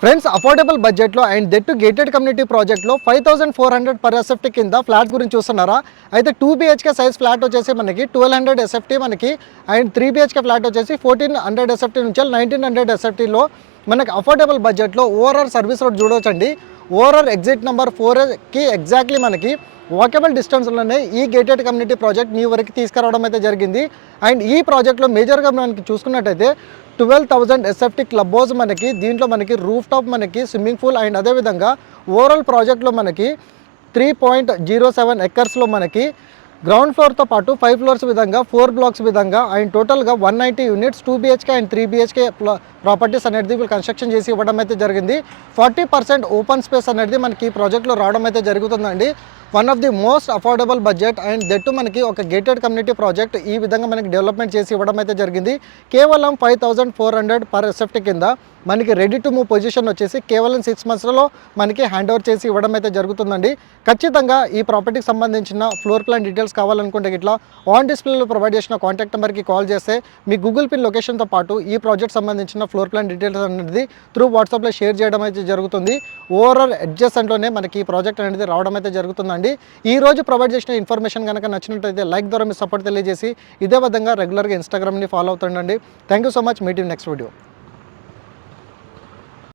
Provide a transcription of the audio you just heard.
Friends affordable బడ్జెట్లో and that gated community ప్రాజెక్ట్లో 5400 per SFT కింద ఫ్లాట్ గురించి చూస్తున్నారా. అయితే 2 BHK సైజ్ ఫ్లాట్ వచ్చేసి మనకి 1200 ఎస్ఎఫ్టీ మనకి అండ్ 3 BHK ఫ్లాట్ వచ్చేసి 1400 ఎస్ఎఫ్టీ నుంచి 1900 ఎస్ఎఫ్టీలో మనకి అఫోర్డబుల్ బడ్జెట్లో ఓఆర్ఆర్ సర్వీస్ రోడ్ చూడవచ్చండి. ఓఆర్ఆర్ ఎగ్జిట్ నెంబర్ 4కి ఎగ్జాక్ట్లీ మనకి వాకబుల్ డిస్టెన్స్లోనే ఈ గేటెడ్ కమ్యూనిటీ ప్రాజెక్ట్ మీ వరకు తీసుకురావడం అయితే జరిగింది. అండ్ ఈ ప్రాజెక్ట్లో మేజర్గా మనకి చూసుకున్నట్టయితే 12,000 ఎస్ఎఫ్టీ క్లబ్ హౌస్ మనకి దీంట్లో మనకి రూఫ్ టాప్ మనకి స్విమ్మింగ్ పూల్ అండ్ అదేవిధంగా ఓవరాల్ ప్రాజెక్ట్లో మనకి 3.07 ఎకర్స్లో మనకి గ్రౌండ్ ఫ్లోర్తో పాటు 5 ఫ్లోర్స్ విధంగా 4 బ్లాక్స్ విధంగా అండ్ టోటల్గా 190 units 2 BHK and 3 BHK properties అనేది వీళ్ళు కన్స్ట్రక్షన్ చేసి ఇవ్వడం అయితే జరిగింది. 40% ఓపెన్ స్పేస్ అనేది మనకి ఈ ప్రాజెక్ట్లో రావడం అయితే జరుగుతుందండి. One of the most affordable budget and that మనకి ఒక గేటెడ్ కమ్యూనిటీ ప్రాజెక్ట్ ఈ విధంగా మనకి డెవలప్మెంట్ చేసి ఇవ్వడం అయితే జరిగింది. కేవలం 5400 పర్ ఎస్ఎఫ్టీ కింద మనకి రెడీ టు మూవ్ పొజిషన్ వచ్చేసి కేవలం 6 మంత్స్లో మనకి హ్యాండ్ ఓవర్ చేసి ఇవ్వడం అయితే జరుగుతుందండి. ఖచ్చితంగా ఈ ప్రాపర్టీకి సంబంధించిన ఫ్లోర్ ప్లాన్ డీటెయిల్స్ కావాలనుకుంటే ఇట్లా ఆన్ డిస్ప్లేలో ప్రొవైడ్ చేసిన కాంటాక్ట్ నెంబర్కి కాల్ చేస్తే మీ గూగుల్ పిన్ లొకేషన్తో పాటు ఈ ప్రాజెక్ట్ సంబంధించిన ఫ్లోర్ ప్లాన్ డీటెయిల్స్ అనేది త్రూ వాట్సాప్లో షేర్ చేయడం అయితే జరుగుతుంది. ఓవరాల్ అడ్జస్టెంట్లోనే మనకి ఈ ప్రాజెక్ట్ అనేది రావడం అయితే జరుగుతుందండి. ఈ రోజు ప్రొవైడ్ చేసిన ఇన్ఫర్మేషన్ కనుక నచ్చినట్లయితే లైక్ ద్వారా మీ సపోర్ట్ తెలియజేసి ఇదే విధంగా రెగ్యులర్గా ఇన్స్టాగ్రామ్ని ఫాలో అవుతుండండి. Thank you so much. Meet you next video.